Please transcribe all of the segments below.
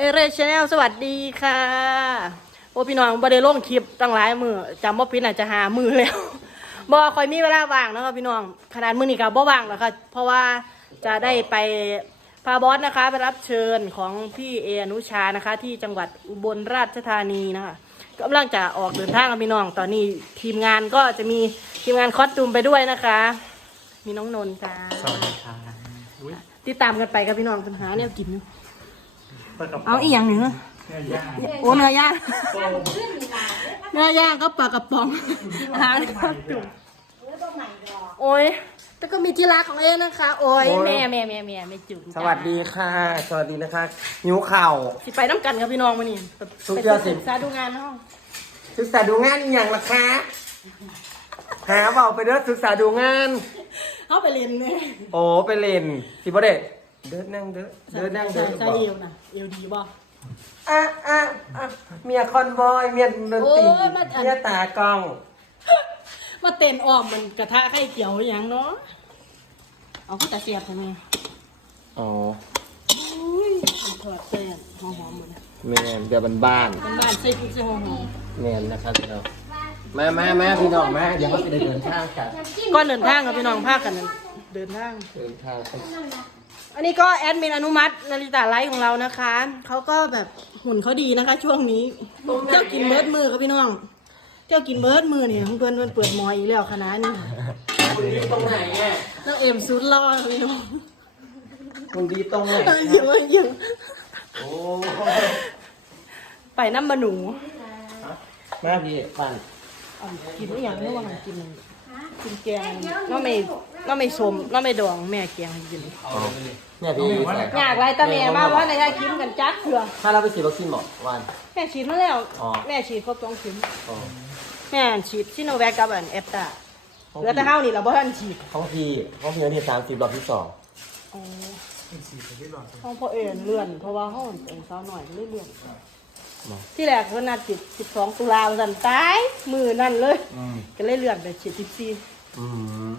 เอเรชแนลสวัสดีค่ะ โอ้พี่น้องบ่ได้ลงคลิปตั้งหลายมือจำบ่ผิดน่าจะหามือแล้วบ่ค่อยมีเวลาว่างนะครับพี่น้องขนาดมื้อนี้ก็บ่ว่างแล้วค่ะเพราะว่าจะได้ไปพาบอสนะคะ ไปรับเชิญของพี่เออนุชานะคะ ที่จังหวัดอุบลราชธานีนะคะกำลังจะออกเดินทางกับพี่น้องตอนนี้ทีมงานก็จะมีทีมงานคอสตูมไปด้วยนะคะ มีน้องนนท์จ้าสวัสดีค่ะอุ้ยติดตามกันไปกับพี่น้องปัญหาเนี่ยกินอยู่ เปิดกระเอาอีกอย่างหนึ่งเนี่ยย่างโอ้เนื้อย่างเนื้อย่างก็ปลากระป๋องอาหารก็จุ่มโอ้ยแต่ก็มีที่รักของเอ้นะคะโอ้ย แม่แม่แม่แม่ไม่จุ่มสวัสดีค่ะ สวัสดีนะคะหิวเข่าว สิไปน้ำกันกับพี่น้องมานี่ทุกเดือนสิศึกษาดูงานห้องศึกษาดูงานอหย่างละคะหาเบาไปเด้อศึกษาดูงาน เข้าไปเรียนแม่โอ้ไปเล่นสิบ่ได้ เดินนั่งเด้อเดินนั่งเด้อใส่บอกเอวนะเอวดีบ่อะอะอะเมียคอนบอยเมียดนตรีโอ้ยมาอัน เมียตากล้อง มาเต้นอ้อมมันกระทะไข่เกี่ยวอหย่างเนาะเอาขึ้นตาเสียบใช่ไหมอ๋ออุ้ยถอดแป้งหอมๆหมดนะแมนเดี๋ยวบ้านบ้านเป็นบ้านใส่พริกใส่หอมๆๆแมนนะครับพี่น้องมามามาพี่น้องมาเดี๋ยวเขาจะได้เดินทางกันก่อนเดินทางกับพี่น้องพากันเดินทางเดินทางไป อันนี้ก็แอดมินอนุมัตินาริตาไลฟ์ของเรานะคะ เขาก็แบบหุ่นเขาดีนะคะ ช่วงนี้ เจ้ากินเบิร์ดมือครับพี่น้อง เจ้ากินเบิร์ดมือเนี่ยเพื่อนเพื่อนเปิดมอยอีกแล้วคณะนี้คุณดีตรงไหนอะแล้วเอ็มซูดล่อพี่น้องคุณดีตรงไหนเออเยอะเยอะโอ้ไปน้ำบะหนูมาพี่ปั่นอะกินไม่อย่างนี้ว่ามันกินกินแกงน้องไม่ น้องไม่สมน้องไม่ดองแม่แกงให้กินเนี่ยพี่ใส่อยากไรตาแม่มาว่าในยายกินกันจักเถื่อถ้าเราไปฉีดวัคซีนหมอวัน แม่ฉีดมาแล้วอ๋อแม่ฉีดครบสองเข็มอ๋อแม่ฉีดซิโนแวคกับอันเอฟตาเหลือแต่เฮานี่เราบ่ทันฉีดห้องพี่ห้องพี่วันที่สามสิบรอบที่สองอ๋อเป็นสีที่หลอดห้องพ่อเอ็นเลื่อน เพราะว่าห้องเอ็นสาวหน่อยเลยเลื่อนที่แรกเขานัดฉีด12ตุลาคมสั่นตายมือนั่นเลยอืมก็เลยเลื่อนไปฉีด14อืม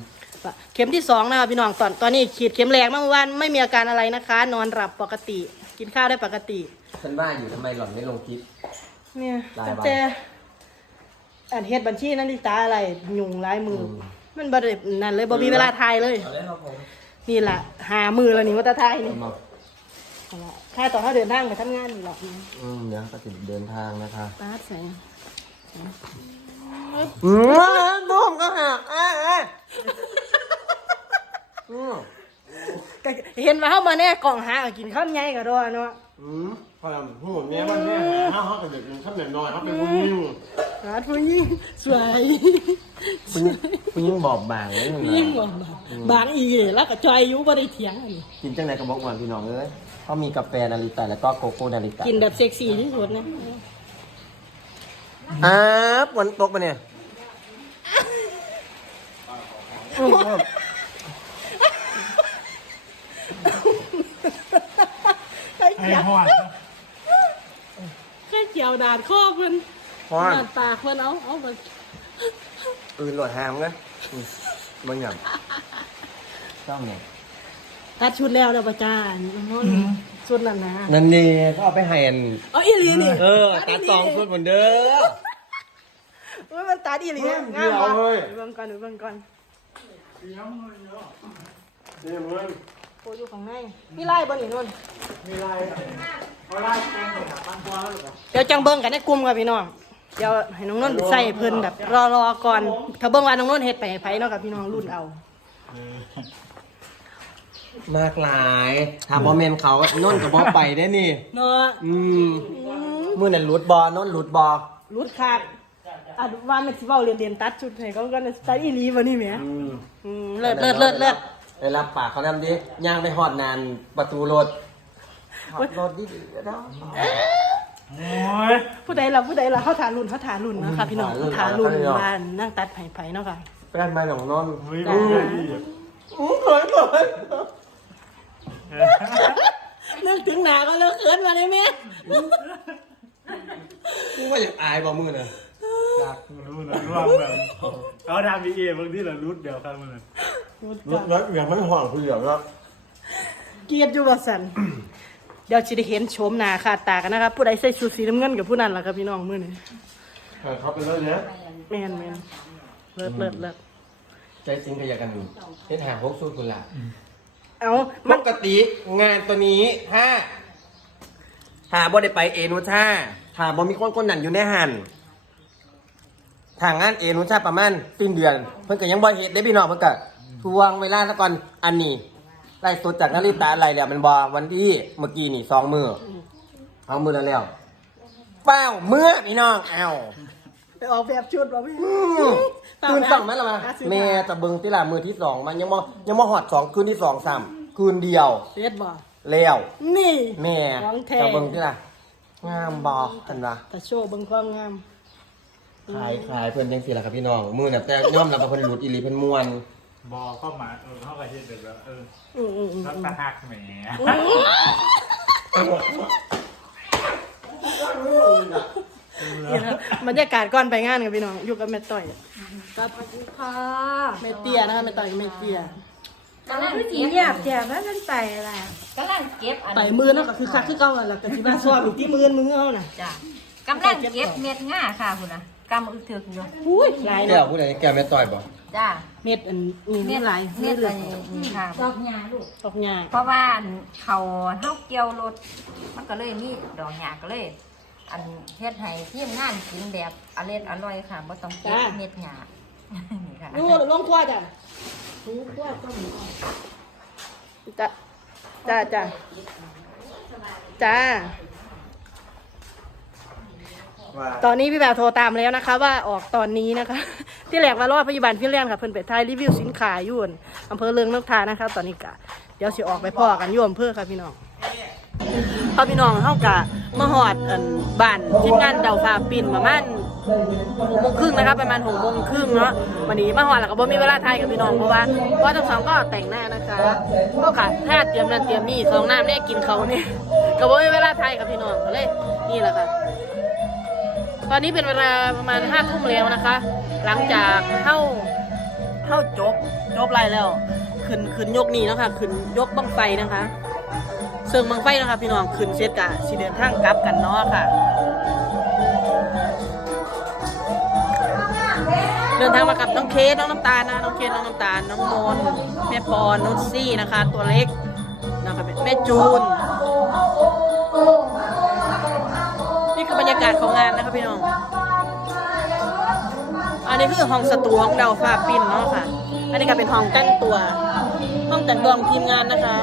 เข็มที่สองนะคะพี่น้องตอนตอนนี้ฉีดเข็มแรกเมื่อวานไม่มีอาการอะไรนะคะ นอนหลับปกติ กินข้าวได้ปกติ ฉันว่าอยู่ทำไมหล่อนไม่ลงคลิป เนี่ยหลายตั้งวันแต่อันเฮ็ดบัญชีนั่นที่ตาอะไรยุงลายมืออมมันบ่ได้นั่นเลยบ่มีเวลาทายเลย เอาเลยครับผมนี่แหละหามือแล้วนี่ว่าตาทายนี่เอามาเอาล่ะถ้าต่อเขาเดินทางไปทำงานนี่หรอกอืมเดี๋ยวก็ติดเดินทางนะคะตาแสงอืมนุ่มก็หักอะอะ อืมก็เห็นว่าเขามาแน่กล่องหาก็กินข้าวใหญ่ก็รอเนาะอืมพอเราหูเนี้ยมันแม่หาห้าเขาเป็นเด็กข้ามเหนียวน้อยเขาเป็นผู้ยิ่งหาผู้หญิงสวยผู้ยิ่งผู้ยิ่งบอบบางเลยผู้หญิงบ่บางอีแล้วก็จอยอยู่บ่ได้เถียงอันนี้กินจังไหนกระบอกหวานพี่น้องเอ้ยเขามีกาแฟนาริตาแล้วก็โกโก้นาริตากินแบบเซ็กซี่ที่สุดนะอ่าฝนตกปะเนี่ย อืมไอ้ไอ้เจียวหอดไอ้เจียวดาดคอเพิ่นพอนดาดปากเพิ่นเอาเอามาอื่นโหลดหามกันอืมบางอย่างเจ้าเนี่ยตัดชุดแล้วแล้วประจานชุดนั่นนะนั่นนี่ก็เอาไปให้อันเอาอีหลีนี่เออตาสองชุดเหมือนเดิมโอ้ยมันตัดอีหลีเฮ้ยงามเดี๋ยวว่ะเฮ้ยไปเบิ่งก่อนไปเบิ่งก่อนเลี้ยงเลยเยอะนี่มึงโอ้อยู่ข้างในมีไล่บ่นี่นุ่นมีลายเอาลายแกงของปั้นตัวแล้วหรือ เปล่าเดี๋ยวจังเบิ่งกันในกลุ่มกับพี่น้อง เดี๋ยวให้น้องนุ่นใส่เพิ่นแบบรอๆก่อนถ้าเบิ่งว่าน้องนุ่นเฮ็ดไปให้ไผเนาะกับพี่น้องรุ่นเอา มากหลายถามบอเมนเขาน่นกับบอไปได้นี่ เนาะอืมมือนั่นหลุดบอน่นหลุดบอรุดขาดอะว่าแม่นสิเว้าเรียนๆตัดชุดให้เขากันตัดอีหลีบ่นี่แหมอืมอืมเลิศเลิศเลิศเลิศได้รับปากเขาทำดิย่างไปหอดนานประตูรถ หอดรถดิเนาะโอ้ยผู้ใดล่ะผู้ใดล่ะเขาถารุ่นเขาถารุ่นนะคะพี่น้องเขาถารุ่นบ้านนั่งตัดไผ่ไผ่เนาะค่ะแป้นใบหนองนนท์เฮ้ยโอ้ยอู้เขินเขินนึกถึงหนาก็เลิกเขินมาเลยแม่กูว่าอยากอายบ่มือน่ะอยากรู้นะร่วงแบบเขาดามบีเอบางที่เรารุดเดียวกันมันเลยรถรถอย่างมันห่วงคือเหลืองแล้วเกลียดอยู่บ่สัน เดี๋ยวจะได้เห็นโฉมหน้าขาดตากันนะครับผู้ใดใส่ชุดสีน้ำเงินกับผู้นั้นล่ะครับพี่น้องมื้อนี้เขาเป็นเรื่องเนี้ยแม่นแม่นเลิศเลิศเลิศใจจริงก็อยากกันเฮ็ดหาพวกสู้คุณล่ะเอาปมันกติงานตัวนี้ถ้าถ้าบ่ได้ไปเอนุชาถ้าบ่มีคนคนนั้นอยู่ในหันทางงานเอนุชาประมาณสิ้นเดือน เพิ่นก็ยังบ่เฮ็ดได้พี่น้องเพิ่นก็ทวงเวลาซะก่อนอันนี้ ไล่สดจากนาฬิตาอะไรแล้วมันบ่วันที่เมื่อกี้นี่สองมือเอามือแล้วแล้วเป้าเมื่อพี่น้องเอ้าไปออกแบบชุดบ่พี่อืมคืนสองไหมล่ะมาอะซื้อแม่ตะเบิงที่ละมือที่สองมันยังบ่ยังบ่หอดสองคืนที่สองสามคืนเดียวเฮ็ดบ่แล้ว นี่ แม่ของแท้ตะเบิงที่ละงามบอกันวะแต่โชว์เบิ่งความงามขายขายเพิ่นจังซี่ล่ะครับพี่น้องมือเนี่ยแต่ย่อมรับว่าเพิ่นหลุดอีหลีเพิ่นม่วน บอก็มาเออเข้าไปเฮ็ดเด็กแล้วเอออืมอืมอืมรับตาหักแหมนี่นะบรรยากาศก่อนไปงานกับพี่น้องอยู่กับแม่ต่อยสวัสดีค่ะแม่เตี้ยนะคะแม่ต่อยกับแม่เตี้ยกำลังคือเก็บเงียบแจ่มแล้วมันไปอะไรกำลังเก็บอันไปมือเนาะก็คือคักคือเก่าแหละก็สิว่าซ้อมอีกที่มือมือเฮาน่ะจ้ะกำลังเก็บเม็ดง่าค่ะคุณนะกำอึกถึกอยู่อุ้ยหลายแก้วเนาะผู้ใดแก้วแม่ต้อยบ่ จ้ะเม็ดอันนี้เม็ดหลายเม็ดเลอัยนนี้ค่ะ ดอกหญ้าลูกตอกหญ้าเพราะว่าอันเขาเฮาเกี่ยวรถมันก็เลยมีดอกหญ้าก็เลย อันเฮ็ดให้ทีมงานกินแบบอร่อยอร่อยค่ะบ่ต้องเก็บเม็ดหญ้านี่ค่ะดูลงครัวจ้ะลงครัวต้องจ้ะจ้าจ้าจ้า ว่าตอนนี้พี่แบบโทรตามแล้วนะคะ ว่าออกตอนนี้นะคะ ที่แหลกว่ารอดพยาบาลพี่เลี้ยงค่ะเพิ่นไปถ่ายรีวิวสินค้าอยู่อั่นอำเภอเลืองนกทานะคะ ตอนนี้กะเดี๋ยวสิออกไปพ่อกันอยู่อำเภอค่ะพี่น้องพอพี่น้องเฮากะมาหอดอันบ้านทีมงานเดาฟ้าปิ่นประมาณหกโมงครึ่งนะคะประมาณหกโมงครึ่งเนาะวันนี้มาหอดแล้วก็บ่มีเวลาถ่ายกับพี่น้องเพราะว่าเพราะว่าทั้งสองก็แต่งหน้านะคะก็ค่ะถ้าเตรียมนั่นเตรียมนี่สองน้ำเนี่ยกินเขาเนี่ยก็บ่มีเวลาถ่ายกับพี่น้องก็เลยนี่แหละค่ะ ตอนนี้เป็นเวลาประมาณห้าทุ่มแล้วนะคะ หลังจากเข้าเข้าจบจบไรแล้ว ขึ้นขึ้นยกนี้นะคะขึ้นยกบังไฟนะคะเซิงบังไฟนะคะพี่น้องขึ้นเซตกะสีเดินทางกลับกันเนาะค่ะ เดินทางมากับน้องเคสน้องน้ำตาลนะน้องเคสน้องน้ำตาลน้องมนแม่ปอนนุชซี่นะคะ ตัวเล็กนะคะแม่จูน คือบรรยากาศของงานนะคะพี่น้อง อันนี้คือห้องสตูของเราฟ้าปิ้นเนาะค่ะ อันนี้ก็เป็นห้องแต่งตัว ห้องแต่งตัวของทีมงานนะคะ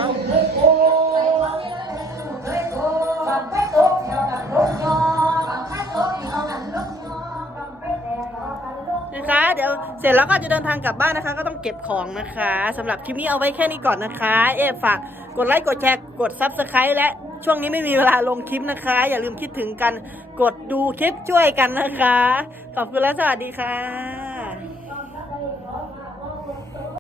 นะคะเดี๋ยวเสร็จแล้วก็จะเดินทางกลับบ้านนะคะ ก็ต้องเก็บของนะคะสำหรับคลิปนี้เอาไว้แค่นี้ก่อนนะคะ เอฟฝากกดไลค์กดแชร์กด Subscribe และ ช่วงนี้ไม่มีเวลาลงคลิปนะคะ อย่าลืมคิดถึงกัน กดดูคลิปช่วยกันนะคะ ขอบคุณและสวัสดีค่ะ